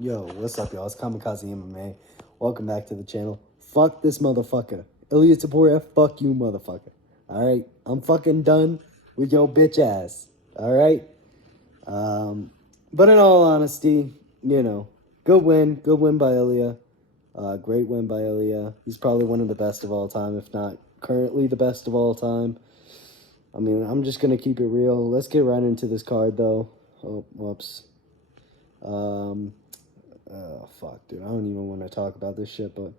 Yo, what's up, y'all? It's Kamikaze MMA. Welcome back to the channel. Fuck this motherfucker. Ilia Toptoro, fuck you, motherfucker. Alright? I'm fucking done with your bitch ass. Alright? But in all honesty, good win. Good win by Ilia. Great win by Ilia. He's probably one of the best of all time, if not currently the best of all time. I mean, I'm just going to keep it real. Let's get right into this card, though. Oh, whoops. Oh, fuck, dude. I don't even want to talk about this shit, but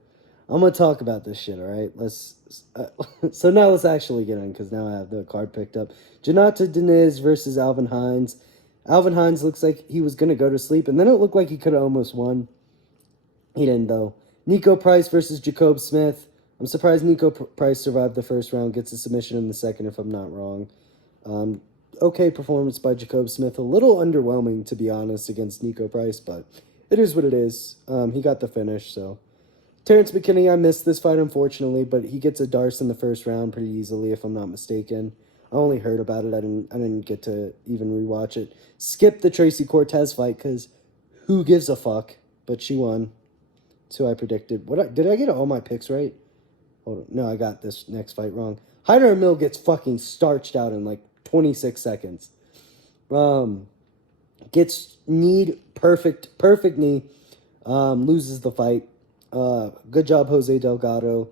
I'm going to talk about this shit, all right? So now let's actually get in, because now I have the card picked up. Jonata Deniz versus Alvin Hines. Alvin Hines looks like he was going to go to sleep, and then it looked like he could have almost won. He didn't, though. Nico Price versus Jacob Smith. I'm surprised Nico Price survived the first round, gets a submission in the second, if I'm not wrong. Okay performance by Jacob Smith. A little underwhelming, to be honest, against Nico Price, but it is what it is. He got the finish, so. Terrence McKinney, I missed this fight, unfortunately, but he gets a Darce in the first round pretty easily, if I'm not mistaken. I only heard about it. I didn't get to even rewatch it. Skip the Tracy Cortez fight, because who gives a fuck? But she won. So I predicted. Did I get all my picks right? Hold on. No, I got this next fight wrong. Hyder Mill gets fucking starched out in like 26 seconds. Gets perfect knee. Loses the fight. Good job, Jose Delgado.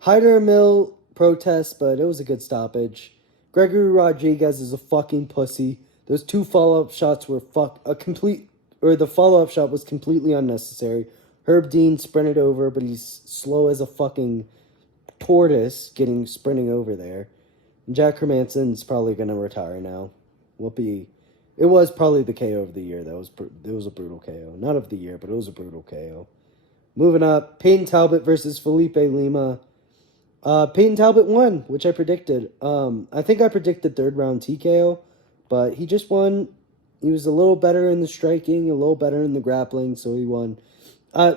Hyder Mill protests, but it was a good stoppage. Gregory Rodriguez is a fucking pussy. Those two follow-up shots were the follow-up shot was completely unnecessary. Herb Dean sprinted over, but he's slow as a fucking tortoise sprinting over there. And Jack Hermansson's probably going to retire now. Whoopee. It was probably the KO of the year. It was a brutal KO. Not of the year, but it was a brutal KO. Moving up, Peyton Talbot versus Felipe Lima. Peyton Talbot won, which I predicted. I think I predicted third round TKO, but he just won. He was a little better in the striking, a little better in the grappling, so he won.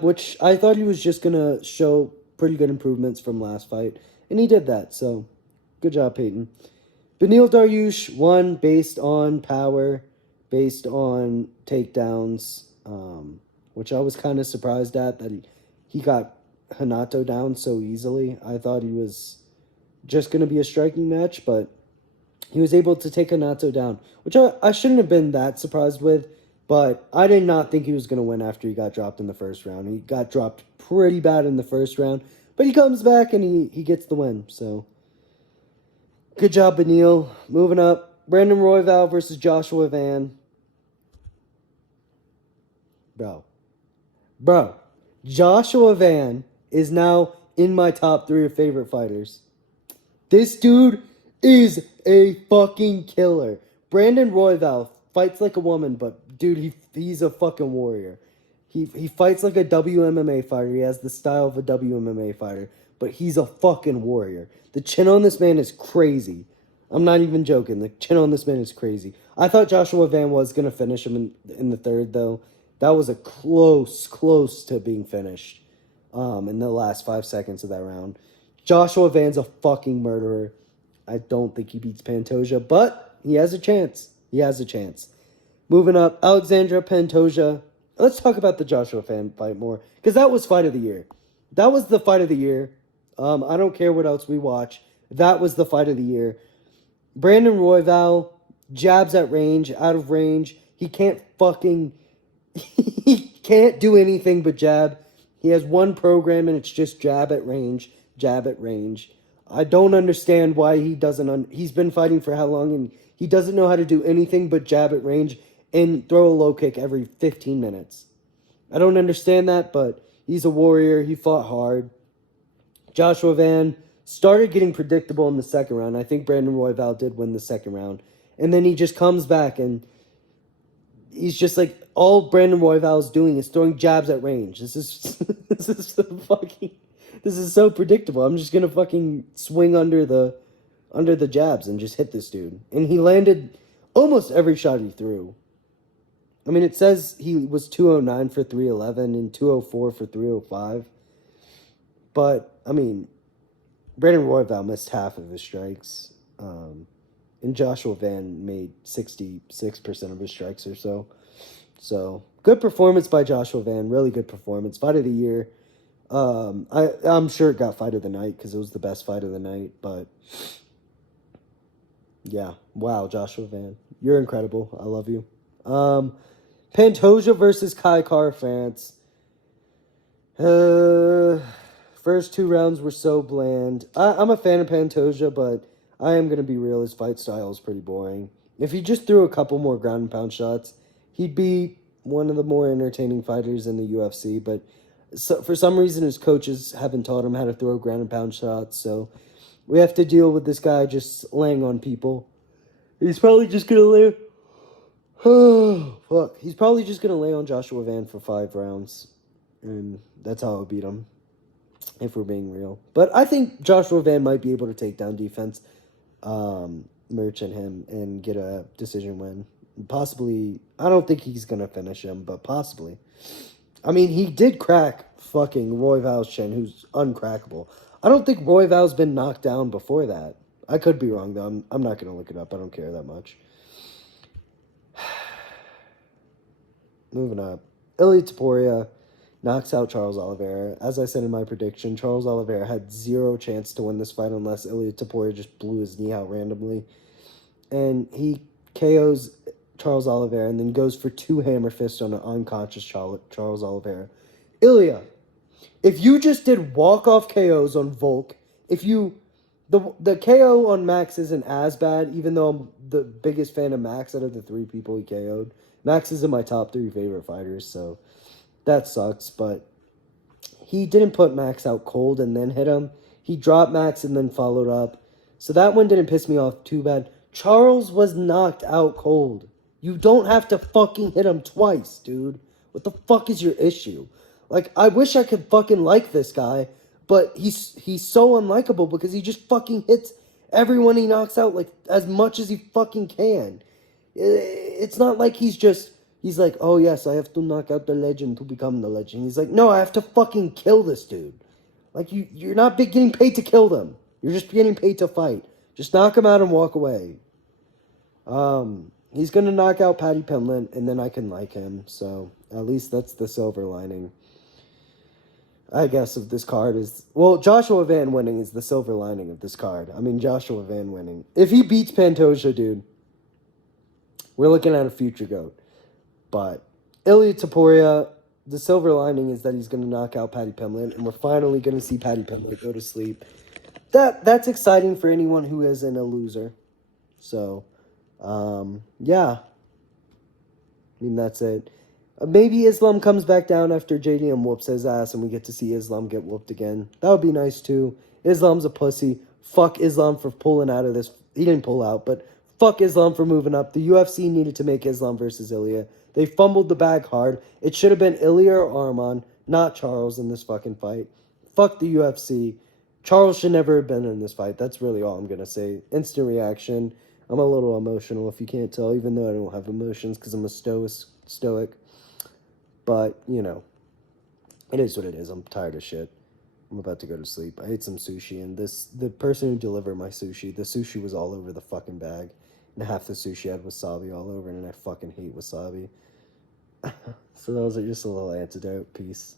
Which I thought he was just going to show pretty good improvements from last fight, and he did that, so good job, Peyton. Beneil Dariush won based on power, based on takedowns, which I was kind of surprised at, that he got Hanato down so easily. I thought he was just going to be a striking match, but he was able to take Hanato down, which I shouldn't have been that surprised with. But I did not think he was going to win after he got dropped in the first round. He got dropped pretty bad in the first round. But he comes back and he gets the win. So, good job, Beneil. Moving up, Brandon Royval versus Joshua Van. Bro. Joshua Van is now in my top 3 of favorite fighters. This dude is a fucking killer. Brandon Royval fights like a woman, but dude, he's a fucking warrior. He fights like a WMMA fighter. He has the style of a WMMA fighter, but he's a fucking warrior. The chin on this man is crazy. I'm not even joking. The chin on this man is crazy. I thought Joshua Van was going to finish him in the third, though. That was a close to being finished in the last 5 seconds of that round. Joshua Van's a fucking murderer. I don't think he beats Pantoja, but he has a chance. Moving up, Alexandra Pantoja. Let's talk about the Joshua Fan fight more, because that was fight of the year. That was the fight of the year. I don't care what else we watch. That was the fight of the year. Brandon Royval jabs at range, out of range. He can't do anything but jab. He has one program, and it's just jab at range. I don't understand why he doesn't. He's been fighting for how long, and he doesn't know how to do anything but jab at range and throw a low kick every 15 minutes. I don't understand that, but he's a warrior. He fought hard. Joshua Van started getting predictable in the second round. I think Brandon Royval did win the second round. And then he just comes back, and he's just like, all Brandon Royval is doing is throwing jabs at range. This is so predictable. I'm just going to fucking swing under the jabs and just hit this dude. And he landed almost every shot he threw. I mean, it says he was 209 for 311 and 204 for 305. But, I mean, Brandon Royval missed half of his strikes. And Joshua Van made 66% of his strikes or so. So, Good performance by Joshua Van. Really good performance. Fight of the year. I'm sure it got fight of the night because it was the best fight of the night. But yeah, wow, Joshua Van, you're incredible. I love you. Pantoja versus Kai Kara France. First two rounds were so bland. I'm a fan of Pantoja, but I am gonna be real. His fight style is pretty boring. If he just threw a couple more ground and pound shots, he'd be one of the more entertaining fighters in the UFC. But for some reason, his coaches haven't taught him how to throw ground and pound shots. So we have to deal with this guy just laying on people. He's probably just gonna lay. Fuck. He's probably just gonna lay on Joshua Van for 5 rounds, and that's how I'll beat him. If we're being real, but I think Joshua Van might be able to take down defense, merchant him and get a decision win. Possibly, I don't think he's gonna finish him, but possibly. I mean, he did crack fucking Roy Val's chin, who's uncrackable. I don't think Roy Val's been knocked down before that. I could be wrong though. I'm not gonna look it up. I don't care that much. Moving up, Ilia Topuria knocks out Charles Oliveira. As I said in my prediction, Charles Oliveira had 0 chance to win this fight unless Ilia Topuria just blew his knee out randomly. And he KOs Charles Oliveira and then goes for 2 hammer fists on an unconscious Charles Oliveira. Ilia, if you just did walk-off KOs on Volk, if you... The KO on Max isn't as bad, even though I'm the biggest fan of Max out of the 3 people he KO'd. Max is in my top 3 favorite fighters, so... That sucks, but he didn't put Max out cold and then hit him. He dropped Max and then followed up. So that one didn't piss me off too bad. Charles was knocked out cold. You don't have to fucking hit him twice, dude. What the fuck is your issue? Like, I wish I could fucking like this guy, but he's so unlikable because he just fucking hits everyone he knocks out like as much as he fucking can. It's not like he's like, oh yes, I have to knock out the legend to become the legend. He's like, no, I have to fucking kill this dude. Like, you're not getting paid to kill them. You're just getting paid to fight. Just knock him out and walk away. He's gonna knock out Paddy Pimblett, and then I can like him. So, at least that's the silver lining, I guess, of this card is... Well, Joshua Van winning is the silver lining of this card. I mean, Joshua Van winning. If he beats Pantoja, dude, we're looking at a future GOAT. But Ilia Topuria, the silver lining is that he's going to knock out Paddy Pimblett, and we're finally going to see Paddy Pimblett go to sleep. That's exciting for anyone who isn't a loser. So, yeah. I mean, that's it. Maybe Islam comes back down after JDM whoops his ass, and we get to see Islam get whooped again. That would be nice, too. Islam's a pussy. Fuck Islam for pulling out of this. He didn't pull out, but fuck Islam for moving up. The UFC needed to make Islam versus Ilia. They fumbled the bag hard. It should have been Ilia or Arman, not Charles in this fucking fight. Fuck the UFC. Charles should never have been in this fight. That's really all I'm going to say. Instant reaction. I'm a little emotional if you can't tell, even though I don't have emotions because I'm a stoic. But, you know, it is what it is. I'm tired of shit. I'm about to go to sleep. I ate some sushi, and the person who delivered my sushi, the sushi was all over the fucking bag. And half the sushi had wasabi all over it, and I fucking hate wasabi. So that was just a little antidote. Peace.